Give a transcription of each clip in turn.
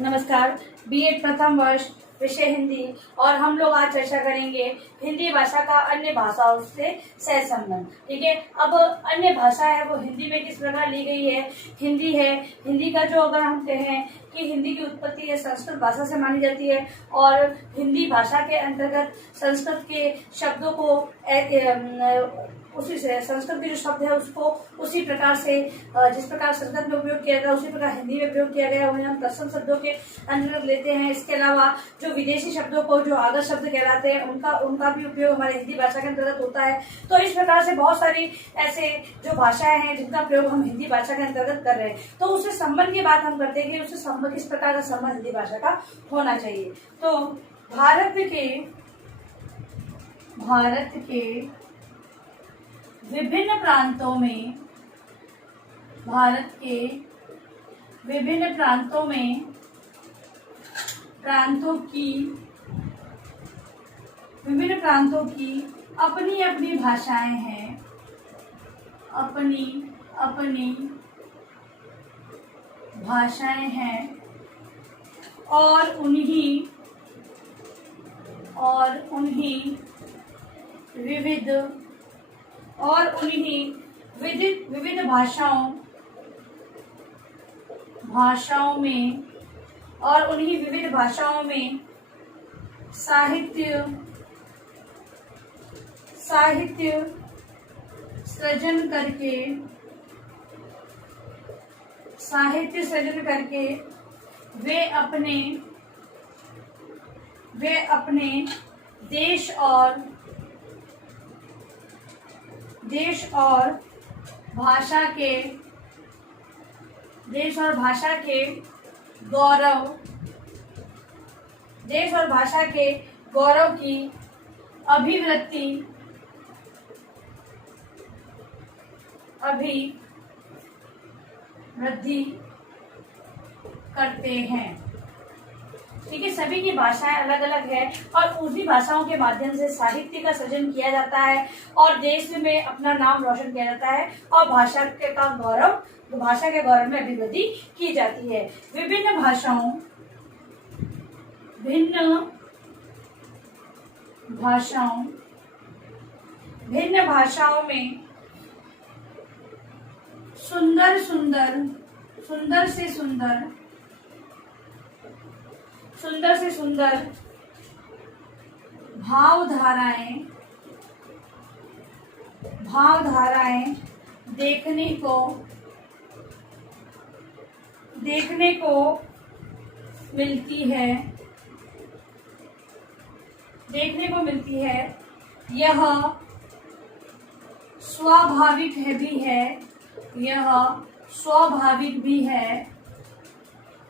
नमस्कार। बीएड प्रथम वर्ष, विषय हिंदी, और हम लोग आज चर्चा करेंगे हिंदी भाषा का अन्य भाषाओं से सह संबंध। ठीक है, अब अन्य भाषा है वो हिंदी में किस प्रकार ली गई है। हिंदी है, हिंदी का जो अगर हम कहें कि हिंदी की उत्पत्ति है संस्कृत भाषा से मानी जाती है, और हिंदी भाषा के अंतर्गत संस्कृत के शब्दों को उसी से संस्कृत के जो शब्द है उसको उसी प्रकार से जिस प्रकार संस्कृत में उपयोग किया गया उसी प्रकार हिंदी में प्रयोग किया गया, वही हम तत्सम शब्दों के अंतर्गत लेते हैं। इसके अलावा जो विदेशी शब्दों को जो आगत शब्द कहलाते हैं उनका भी उपयोग हमारे हिंदी भाषा के अंतर्गत होता है। तो इस प्रकार से बहुत सारी ऐसे जो भाषाएं हैं जिनका प्रयोग हम हिंदी भाषा के अंतर्गत कर रहे हैं। तो उससे संबंध की बात हम करते हैं कि उससे संबंध किस प्रकार का संबंध हिंदी भाषा का होना चाहिए। तो भारत के विभिन्न प्रांतों में विभिन्न प्रांतों की अपनी अपनी भाषाएं हैं, और उन्हीं विविध भाषाओं में साहित्य सृजन करके वे अपने देश और भाषा के गौरव की अभिवृद्धि करते हैं। ठीक है, सभी की भाषाएं अलग अलग है और उसी भाषाओं के माध्यम से साहित्य का सृजन किया जाता है और देश में अपना नाम रोशन किया जाता है और भाषा के गौरव में अभिवृद्धि की जाती है। विभिन्न भाषाओं में सुंदर से सुंदर भावधाराएं देखने को मिलती है। यह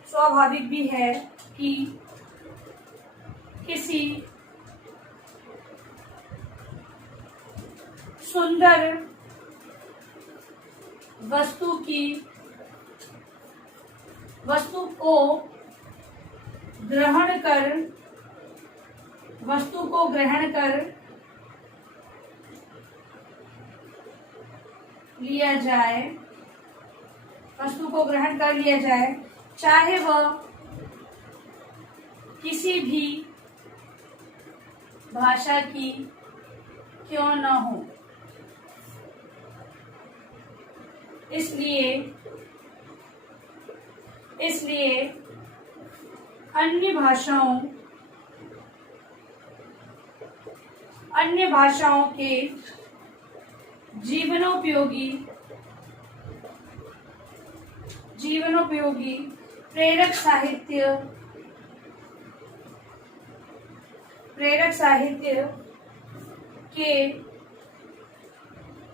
स्वाभाविक भी है कि किसी सुंदर वस्तु को ग्रहण कर लिया जाए, चाहे वह किसी भी भाषा की क्यों न हो। इसलिए अन्य भाषाओं के जीवनोपयोगी प्रेरक साहित्य के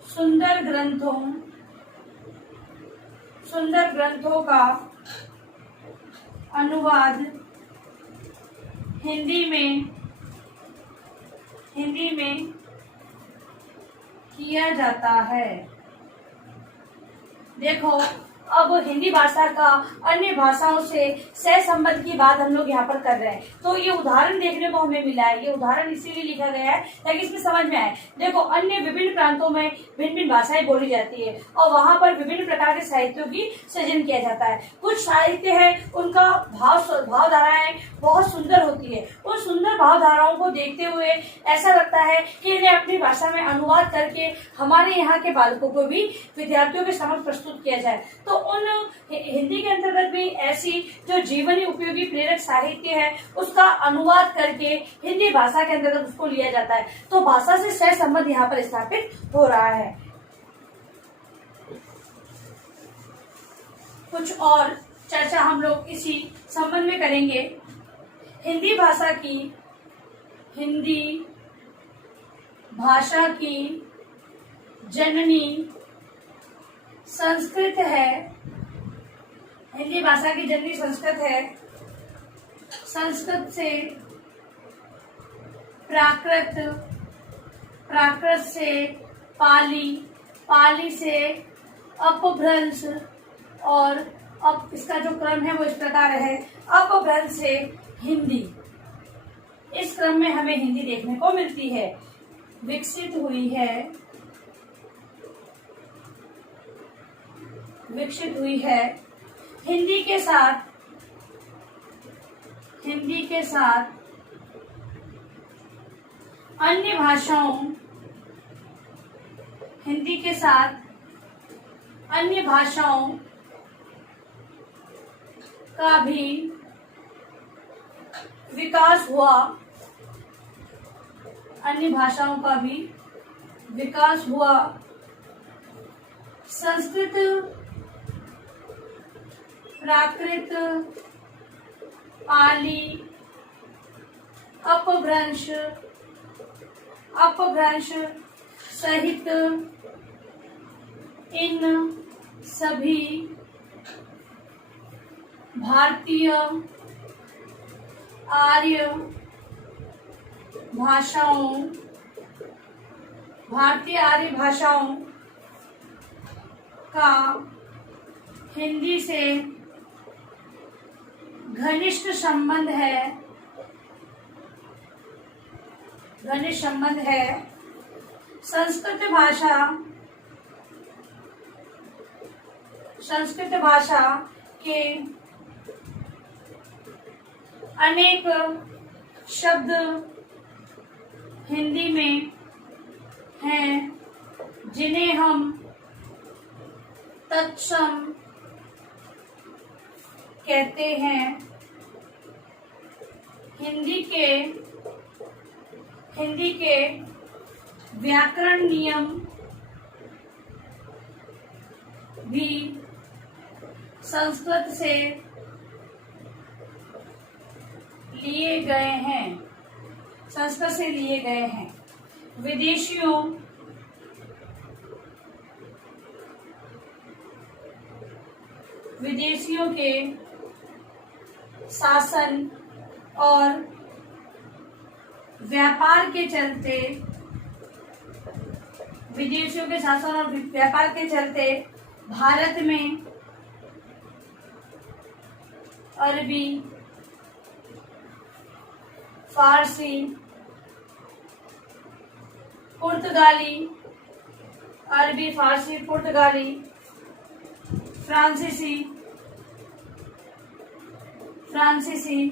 सुंदर ग्रंथों का अनुवाद हिंदी में किया जाता है। देखो, अब हिंदी भाषा का अन्य भाषाओं से सह संबंध की बात हम लोग यहाँ पर कर रहे हैं। तो ये उदाहरण देखने को हमें मिला है, ये उदाहरण इसीलिए लिखा गया है ताकि इसमें समझ में आए। देखो, अन्य विभिन्न प्रांतों में भिन्न भिन्न भाषाएं बोली जाती है और वहां पर विभिन्न प्रकार के साहित्यों की सृजन किया जाता है। कुछ साहित्य है उनका भावधाराएं बहुत सुंदर होती है। उन सुंदर भावधाराओं को देखते हुए ऐसा लगता है कि इन्हें अपनी भाषा में अनुवाद करके हमारे यहाँ के बालकों को भी विद्यार्थियों के समक्ष प्रस्तुत किया जाए। तो उन हिंदी के अंतर्गत भी ऐसी जो जीवनी उपयोगी प्रेरक साहित्य है उसका अनुवाद करके हिंदी भाषा के अंतर्गत उसको लिया जाता है। तो भाषा से सह संबंध यहाँ पर स्थापित हो रहा है। कुछ और चर्चा हम लोग इसी संबंध में करेंगे। हिंदी भाषा की जननी संस्कृत है। हिंदी भाषा की जननी संस्कृत है। संस्कृत से प्राकृत, प्राकृत से पाली, पाली से अपभ्रंश और अब इसका जो क्रम है वो इस प्रकार है, अपभ्रंश से हिंदी। इस क्रम में हमें हिंदी देखने को मिलती है। विकसित हुई है हिंदी के साथ अन्य भाषाओं का भी विकास हुआ। संस्कृत, प्राकृत, पाली, अपभ्रंश सहित इन सभी भारतीय आर्य भाषाओं का हिंदी से घनिष्ठ संबंध है। संस्कृत भाषा के अनेक शब्द हिंदी में हैं जिन्हें हम तत्सम कहते हैं। हिंदी के व्याकरण नियम भी संस्कृत से लिए गए हैं। विदेशियों के शासन और व्यापार के चलते भारत में अरबी, फारसी, पुर्तगाली, फ्रांसीसी,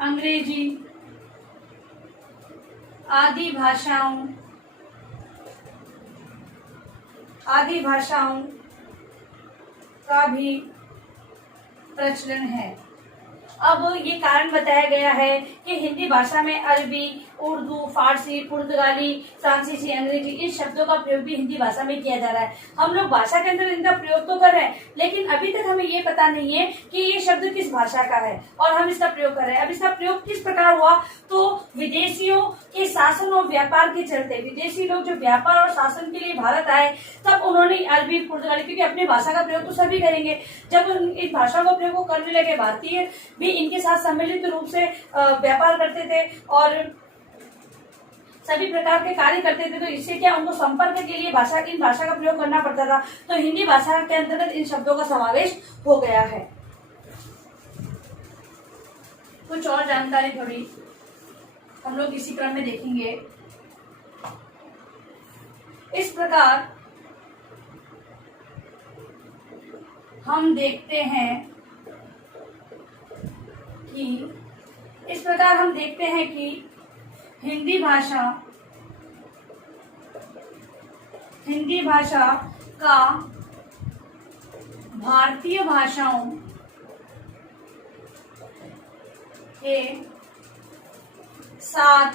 अंग्रेजी आदि भाषाओं का भी प्रचलन है। अब ये कारण बताया गया है कि हिंदी भाषा में अरबी, उर्दू, फारसी, पुर्तगाली, फ्रांसीसी, अंग्रेजी इन शब्दों का प्रयोग भी हिंदी भाषा में किया जा रहा है। हम लोग भाषा के अंदर इनका प्रयोग तो कर रहे हैं, लेकिन अभी तक हमें ये पता नहीं है कि ये शब्द किस भाषा का है और हम इसका प्रयोग कर रहे हैं। अब इसका प्रयोग किस प्रकार हुआ, तो विदेशियों के शासन और व्यापार के चलते, विदेशी लोग जो व्यापार और शासन के लिए भारत आए तब उन्होंने अरबी, पुर्तगाली, क्योंकि अपनी भाषा का प्रयोग तो सभी करेंगे, जब इन भाषाओं का प्रयोग करने लगे भारतीय भी इनके साथ सम्मिलित रूप से व्यापार करते थे और सभी प्रकार के कार्य करते थे, तो इससे क्या उनको संपर्क के लिए इन भाषा का प्रयोग करना पड़ता था। तो हिंदी भाषा के अंतर्गत इन शब्दों का समावेश हो गया है। कुछ और जानकारी थोड़ी हम लोग इसी क्रम में देखेंगे। इस प्रकार हम देखते हैं कि हिंदी भाषा का भारतीय भाषाओं के साथ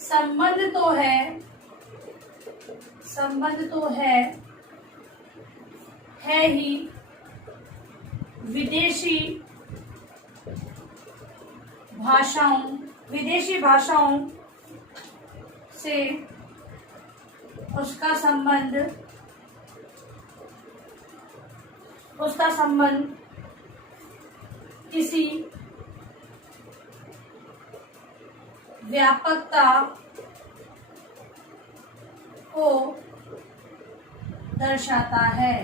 संबंध तो है ही, विदेशी भाषाओं से उसका संबंध किसी व्यापकता को दर्शाता है।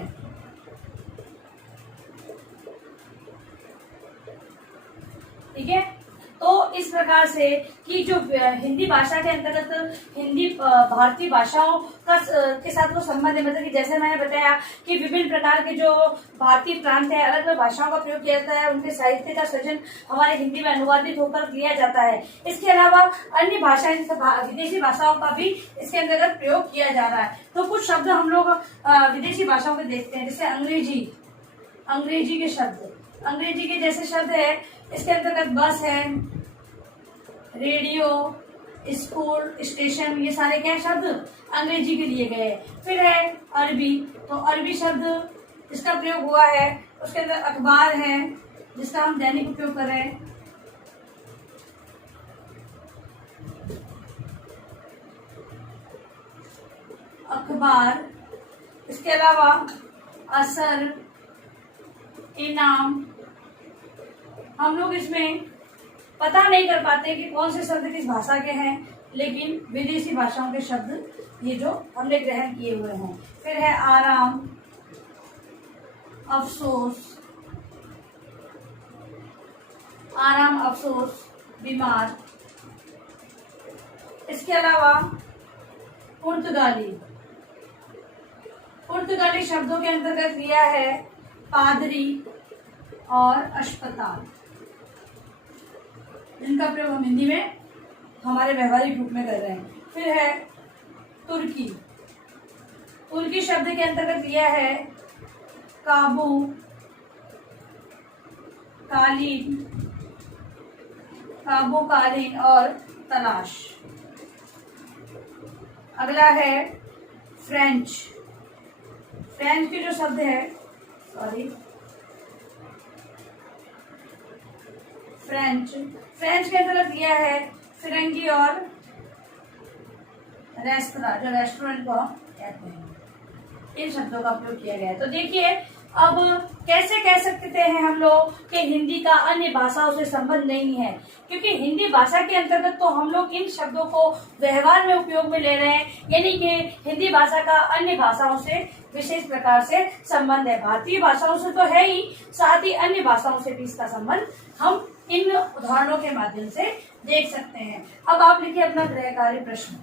ठीक है, तो इस प्रकार से कि जो हिंदी भाषा के अंतर्गत भारतीय भाषाओं के साथ वो संबंध है, मतलब कि जैसे मैंने बताया कि विभिन्न प्रकार के जो भारतीय प्रांत है, अलग अलग भाषाओं का प्रयोग किया जाता है, उनके साहित्य का सृजन हमारे हिंदी में अनुवादित होकर किया जाता है। इसके अलावा अन्य भाषाएं, विदेशी भाषाओं का भी इसके अंतर्गत प्रयोग किया जा रहा है। तो कुछ शब्द हम लोग विदेशी भाषाओं में देखते हैं, जैसे अंग्रेजी के शब्द, अंग्रेजी के जैसे शब्द है, इसके अंतर्गत बस है, रेडियो, स्कूल, स्टेशन, ये सारे क्या शब्द अंग्रेजी के लिए गए। फिर है अरबी, तो अरबी शब्द इसका प्रयोग हुआ है। उसके अंदर अखबार है, जिसका हम दैनिक उपयोग कर रहे हैं। अखबार, इसके अलावा असर, इनाम। हम लोग इसमें पता नहीं कर पाते कि कौन से शब्द किस भाषा के हैं, लेकिन विदेशी भाषाओं के शब्द ये जो हमने ग्रहण किए हुए हैं। फिर है आराम, अफसोस, बीमार। इसके अलावा पुर्तगाली शब्दों के अंतर्गत लिया है पादरी और अस्पताल, जिनका प्रयोग हम हिंदी में हमारे व्यवहारिक रूप में कर रहे हैं। फिर है तुर्की शब्द के अंतर्गत लिया है काबू, कालीन और तलाश। अगला है फ्रेंच के जो शब्द है, फ्रेंच के अंतर्गत लिया है फिरंगी और रेस्तरां, जो रेस्टोरेंट को हम कहते हैं। इन शब्दों का प्रयोग किया गया है। तो देखिए, अब कैसे कह सकते हैं हम लोग कि हिंदी का अन्य भाषाओं से संबंध नहीं है, क्योंकि हिंदी भाषा के अंतर्गत तो हम लोग इन शब्दों को व्यवहार में उपयोग में ले रहे हैं, यानी कि हिंदी भाषा का अन्य भाषाओं से विशेष प्रकार से संबंध है। भारतीय भाषाओं से तो है ही, साथ ही अन्य भाषाओं से भी इसका संबंध हम इन उदाहरणों के माध्यम से देख सकते हैं। अब आप लिखिए अपना गृह कार्य प्रश्न।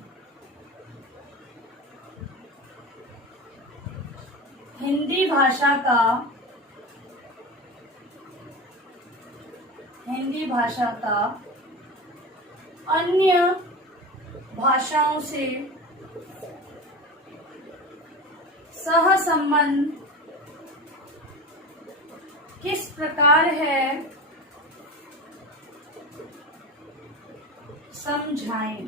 हिंदी भाषा का अन्य भाषाओं से सहसंबंध किस प्रकार है, समझाएं।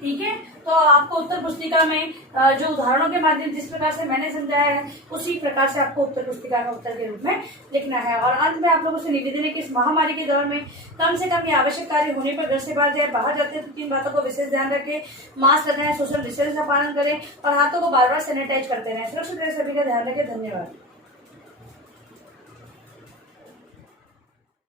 ठीक है, तो आपको उत्तर पुस्तिका में जो उदाहरणों के माध्यम जिस प्रकार से मैंने समझाया है, उसी प्रकार से आपको उत्तर पुस्तिका का उत्तर के रूप में लिखना है। और अंत में आप लोगों से निवेदन है कि इस महामारी के दौर में कम से कम ये आवश्यक कार्य होने पर घर से बाहर जाए। बाहर जाते हैं तो 3 बातों को विशेष ध्यान रखें। मास्क लगाएं, सोशल डिस्टेंस का पालन करें और हाथों को बार बार सैनिटाइज करते रहें। सुरक्षित रहे, सभी का ध्यान रखें। धन्यवाद।